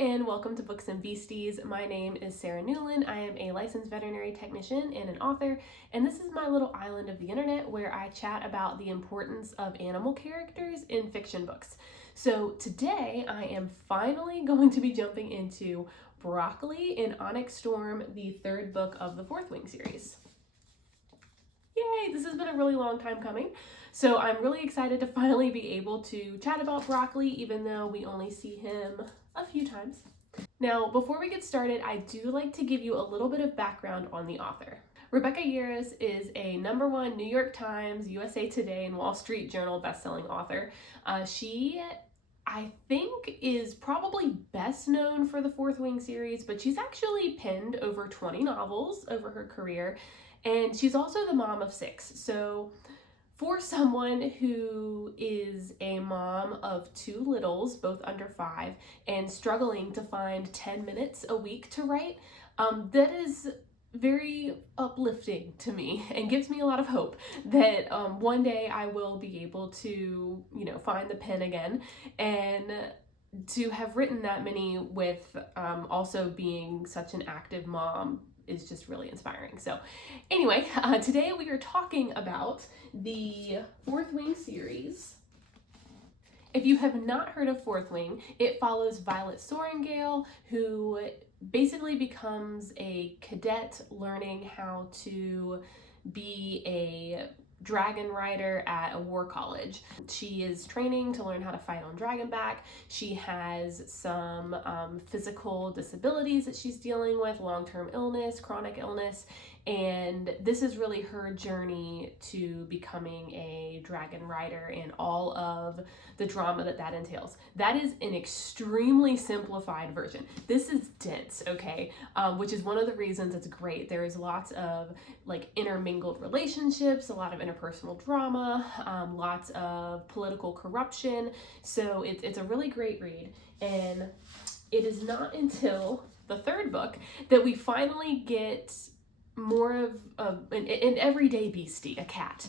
and welcome to Books and Beasties. My name is Sarah Newland. I am a licensed veterinary technician and an author, and this is my little island of the internet where I chat about the importance of animal characters in fiction books. So today I am finally going to be jumping into Broccoli in Onyx Storm, the third book of the Fourth Wing series. Yay, this has been a really long time coming. So I'm really excited to finally be able to chat about Broccoli, even though we only see him a few times. Now, before we get started, I do like to give you a little bit of background on the author. Rebecca Yarros is a #1 New York Times, USA Today, and Wall Street Journal bestselling author. She, I think, is probably best known for the Fourth Wing series, but she's actually penned over 20 novels over her career, and she's also the mom of 6. So for someone who is a mom of 2 littles, both under 5, and struggling to find 10 minutes a week to write, that is very uplifting to me and gives me a lot of hope that one day I will be able to, find the pen again, and to have written that many with also being such an active mom is just really inspiring. So anyway, today we are talking about the Fourth Wing series. If you have not heard of Fourth Wing, it follows Violet Sorrengail, who basically becomes a cadet learning how to be a dragon rider at a war college. She is training to learn how to fight on dragonback. She has some physical disabilities that she's dealing with, long-term illness, chronic illness, and this is really her journey to becoming a dragon rider and all of the drama that entails. That is an extremely simplified version. This is dense, okay? Which is one of the reasons it's great. There is lots of intermingled relationships, a lot of interpersonal drama, lots of political corruption. So it's a really great read. And it is not until the third book that we finally get more of an everyday beastie, a cat.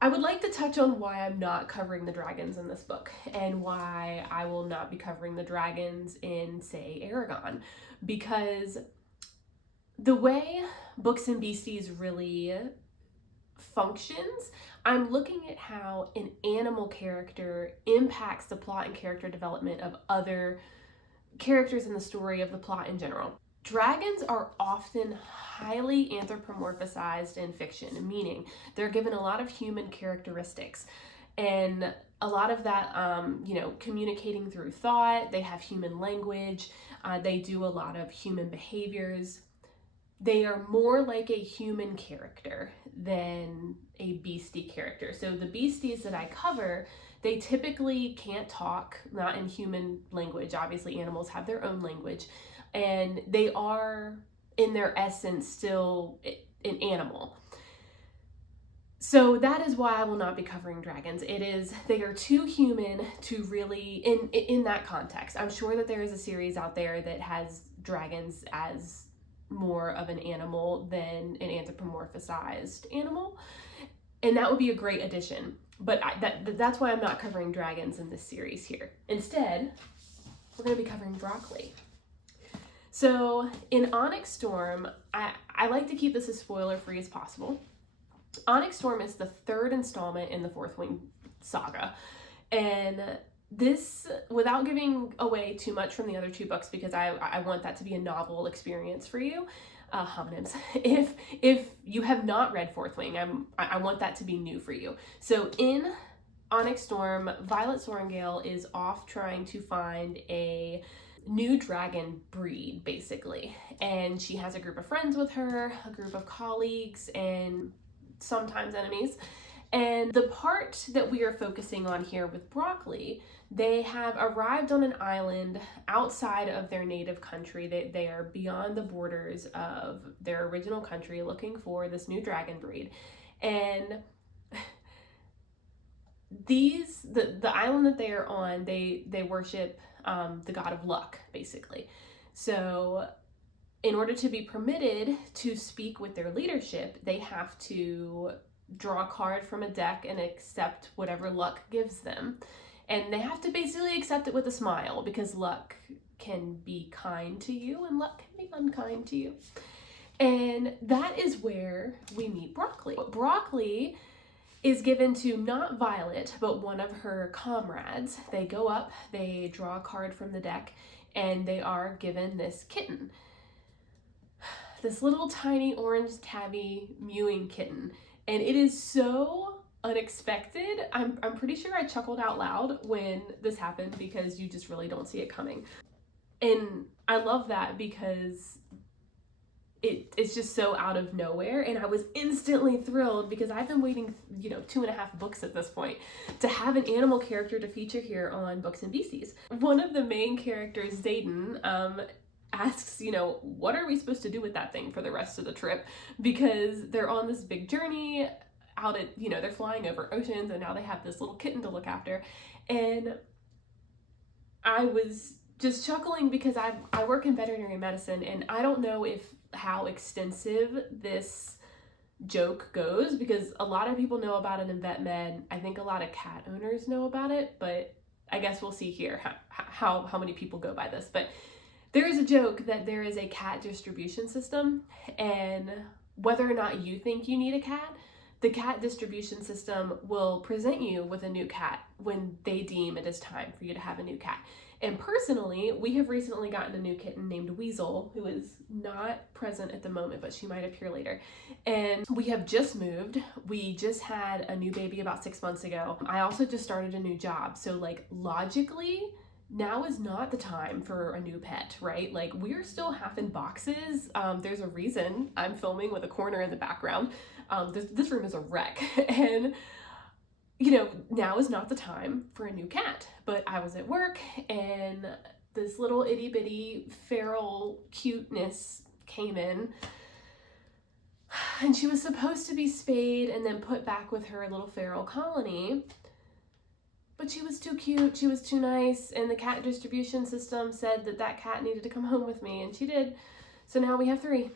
I would like to touch on why I'm not covering the dragons in this book and why I will not be covering the dragons in, say, Aragon, because the way Books and Beasties really functions, I'm looking at how an animal character impacts the plot and character development of other characters in the story, of the plot in general. Dragons are often highly anthropomorphized in fiction, meaning they're given a lot of human characteristics, and a lot of that, communicating through thought. They have human language. They do a lot of human behaviors. They are more like a human character than a beastie character. So the beasties that I cover, they typically can't talk, not in human language. Obviously, animals have their own language, and they are, in their essence, still an animal. So that is why I will not be covering dragons. They are too human to really, in that context. I'm sure that there is a series out there that has dragons as more of an animal than an anthropomorphized animal, and that would be a great addition. But that's why I'm not covering dragons in this series here. Instead, we're going to be covering Broccoli. So in Onyx Storm, I like to keep this as spoiler-free as possible. Onyx Storm is the third installment in the Fourth Wing Saga, and this, without giving away too much from the other 2 books, because I want that to be a novel experience for you, homonyms. If you have not read Fourth Wing, I want that to be new for you. So in Onyx Storm, Violet Sorrengail is off trying to find a new dragon breed, basically, and she has a group of friends with her, a group of colleagues, and sometimes enemies. And the part that we are focusing on here with Broccoli, they have arrived on an island outside of their native country. They are beyond the borders of their original country looking for this new dragon breed. And the island that they are on, they worship the god of luck, basically. So in order to be permitted to speak with their leadership, they have to draw a card from a deck and accept whatever luck gives them. And they have to basically accept it with a smile because luck can be kind to you and luck can be unkind to you. And that is where we meet Broccoli. Broccoli is given to not Violet, but one of her comrades. They go up, they draw a card from the deck, and they are given this kitten. This little tiny orange tabby mewing kitten. And it is so unexpected. I'm pretty sure I chuckled out loud when this happened because you just really don't see it coming. And I love that because it's just so out of nowhere, and I was instantly thrilled because I've been waiting, 2.5 books at this point to have an animal character to feature here on Books and Beasties. One of the main characters, Zayden, asks, what are we supposed to do with that thing for the rest of the trip? Because they're on this big journey out at, they're flying over oceans, and now they have this little kitten to look after. And I was just chuckling because I work in veterinary medicine, and I don't know how extensive this joke goes because a lot of people know about it in vet med. I think a lot of cat owners know about it, but I guess we'll see here how many people go by this. But there is a joke that there is a cat distribution system, and whether or not you think you need a cat, the cat distribution system will present you with a new cat when they deem it is time for you to have a new cat. And personally, we have recently gotten a new kitten named Weasel, who is not present at the moment, but she might appear later. And we have just moved. We just had a new baby about 6 months ago. I also just started a new job. So logically, now is not the time for a new pet, right? We're still half in boxes. There's a reason I'm filming with a corner in the background. This room is a wreck. And now is not the time for a new cat. But I was at work and this little itty bitty feral cuteness came in, and she was supposed to be spayed and then put back with her little feral colony. But she was too cute, she was too nice, and the cat distribution system said that cat needed to come home with me, and she did. So now we have 3.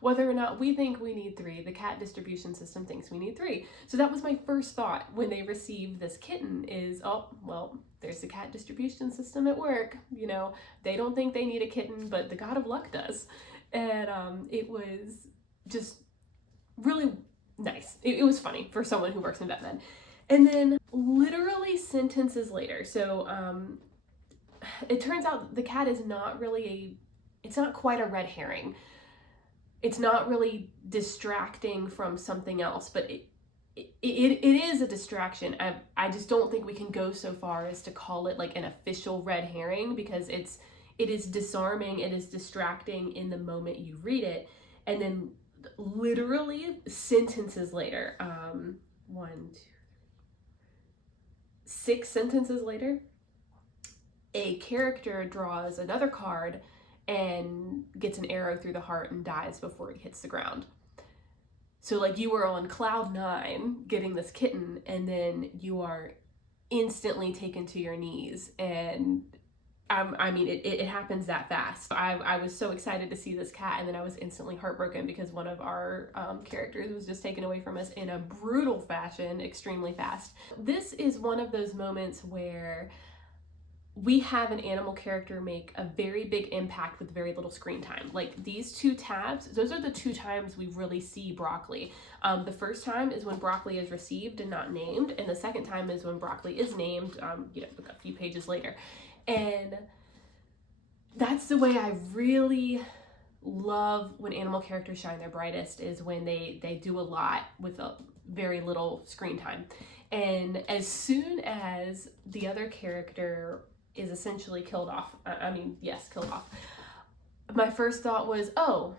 Whether or not we think we need 3, the cat distribution system thinks we need 3. So that was my first thought when they received this kitten is, oh, well, there's the cat distribution system at work. They don't think they need a kitten, but the god of luck does. And it was just really nice. It was funny for someone who works in vet med. And then literally sentences later, so it turns out the cat is not really it's not quite a red herring. It's not really distracting from something else, but it is a distraction. I just don't think we can go so far as to call it an official red herring because it is disarming, it is distracting in the moment you read it, and then literally sentences later, 6 sentences later, a character draws another card and gets an arrow through the heart and dies before he hits the ground. So you were on cloud 9 getting this kitten, and then you are instantly taken to your knees. And it happens that fast. I was so excited to see this cat, and then I was instantly heartbroken because one of our characters was just taken away from us in a brutal fashion, extremely fast. This is one of those moments where we have an animal character make a very big impact with very little screen time. These 2 tabs, those are the 2 times we really see Broccoli. The first time is when Broccoli is received and not named, and the second time is when Broccoli is named, a few pages later. And that's the way I really love when animal characters shine their brightest, is when they do a lot with a very little screen time. And as soon as the other character is essentially killed off, killed off, my first thought was, oh,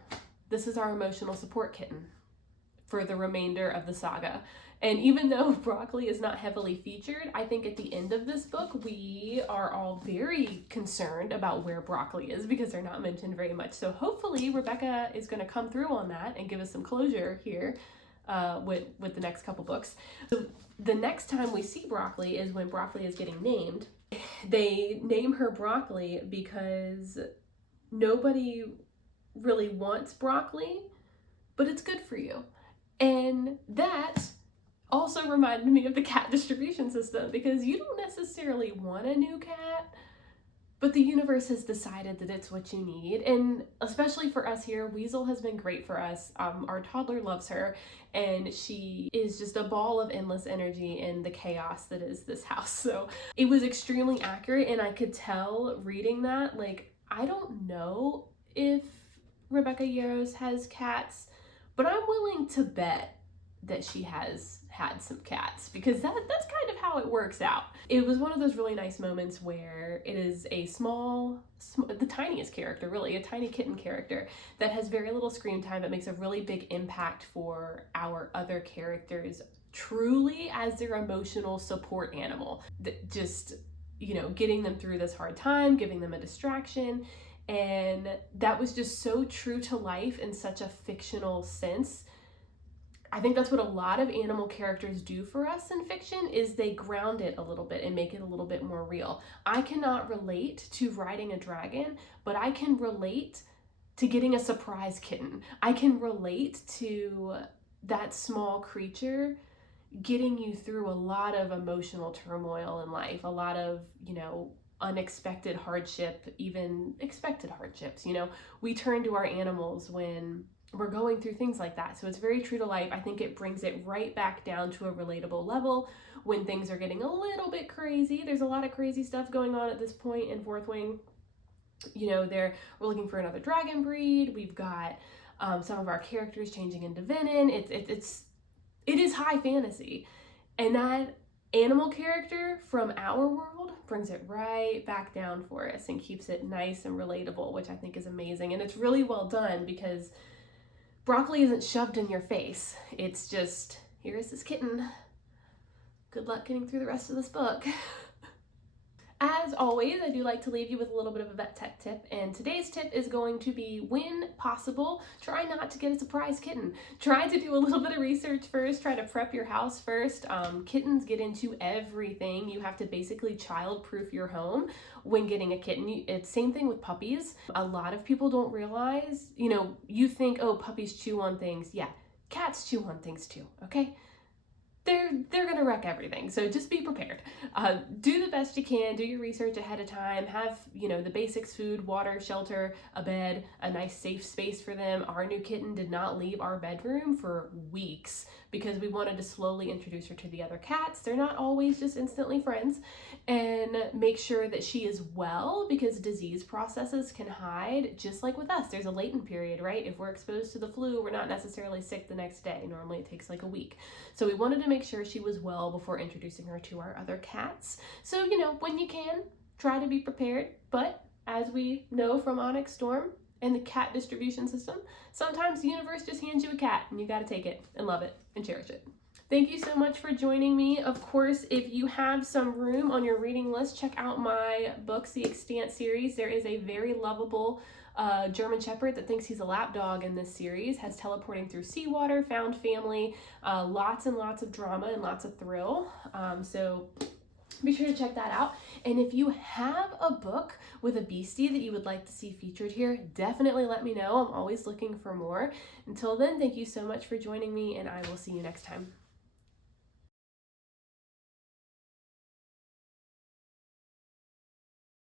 this is our emotional support kitten for the remainder of the saga. And even though Broccoli is not heavily featured, I think at the end of this book, we are all very concerned about where Broccoli is because they're not mentioned very much. So hopefully Rebecca is going to come through on that and give us some closure here with the next couple books. So the next time we see Broccoli is when Broccoli is getting named. They name her Broccoli because nobody really wants broccoli, but it's good for you. And that also reminded me of the cat distribution system, because you don't necessarily want a new cat, but the universe has decided that it's what you need. And especially for us here, Weasel has been great for us. Our toddler loves her, and she is just a ball of endless energy in the chaos that is this house. So it was extremely accurate, and I could tell reading that, like, I don't know if Rebecca Yarros has cats, but I'm willing to bet that she has had some cats, because that's kind of how it works out. It was one of those really nice moments where it is a the tiniest character, really, a tiny kitten character that has very little screen time, but makes a really big impact for our other characters, truly as their emotional support animal. That just, getting them through this hard time, giving them a distraction. And that was just so true to life in such a fictional sense. I think that's what a lot of animal characters do for us in fiction, is they ground it a little bit and make it a little bit more real. I cannot relate to riding a dragon, but I can relate to getting a surprise kitten. I can relate to that small creature getting you through a lot of emotional turmoil in life, a lot of, unexpected hardship, even expected hardships. We turn to our animals when we're going through things like that. So it's very true to life. I think it brings it right back down to a relatable level when things are getting a little bit crazy. There's a lot of crazy stuff going on at this point in Fourth Wing. We're looking for another dragon breed. We've got some of our characters changing into venom. It is high fantasy, and that animal character from our world brings it right back down for us and keeps it nice and relatable, which I think is amazing. And it's really well done, because broccoli isn't shoved in your face. It's just, here is this kitten. Good luck getting through the rest of this book. As always, I do like to leave you with a little bit of a vet tech tip, and today's tip is going to be, when possible, try not to get a surprise kitten. Try to do a little bit of research first, try to prep your house first. Kittens get into everything. You have to basically child-proof your home when getting a kitten. It's same thing with puppies. A lot of people don't realize, you think, oh, puppies chew on things. Yeah, cats chew on things too, okay? They're gonna wreck everything, so just be prepared. Do the best you can, do your research ahead of time, have, the basics: food, water, shelter, a bed, a nice safe space for them. Our new kitten did not leave our bedroom for weeks because we wanted to slowly introduce her to the other cats. They're not always just instantly friends. And make sure that she is well, because disease processes can hide, just like with us. There's a latent period, right? If we're exposed to the flu, we're not necessarily sick the next day. Normally it takes like a week. So we wanted to make sure she was well before introducing her to our other cats. So, when you can, try to be prepared. But as we know from Onyx Storm and the cat distribution system, sometimes the universe just hands you a cat and you got to take it and love it and cherish it. Thank you so much for joining me. Of course, if you have some room on your reading list, check out my books, the Extant series. There is a very lovable German Shepherd that thinks he's a lap dog in this series, has teleporting through seawater, found family, lots and lots of drama and lots of thrill. So be sure to check that out. And if you have a book with a beastie that you would like to see featured here, definitely let me know. I'm always looking for more. Until then, thank you so much for joining me, and I will see you next time.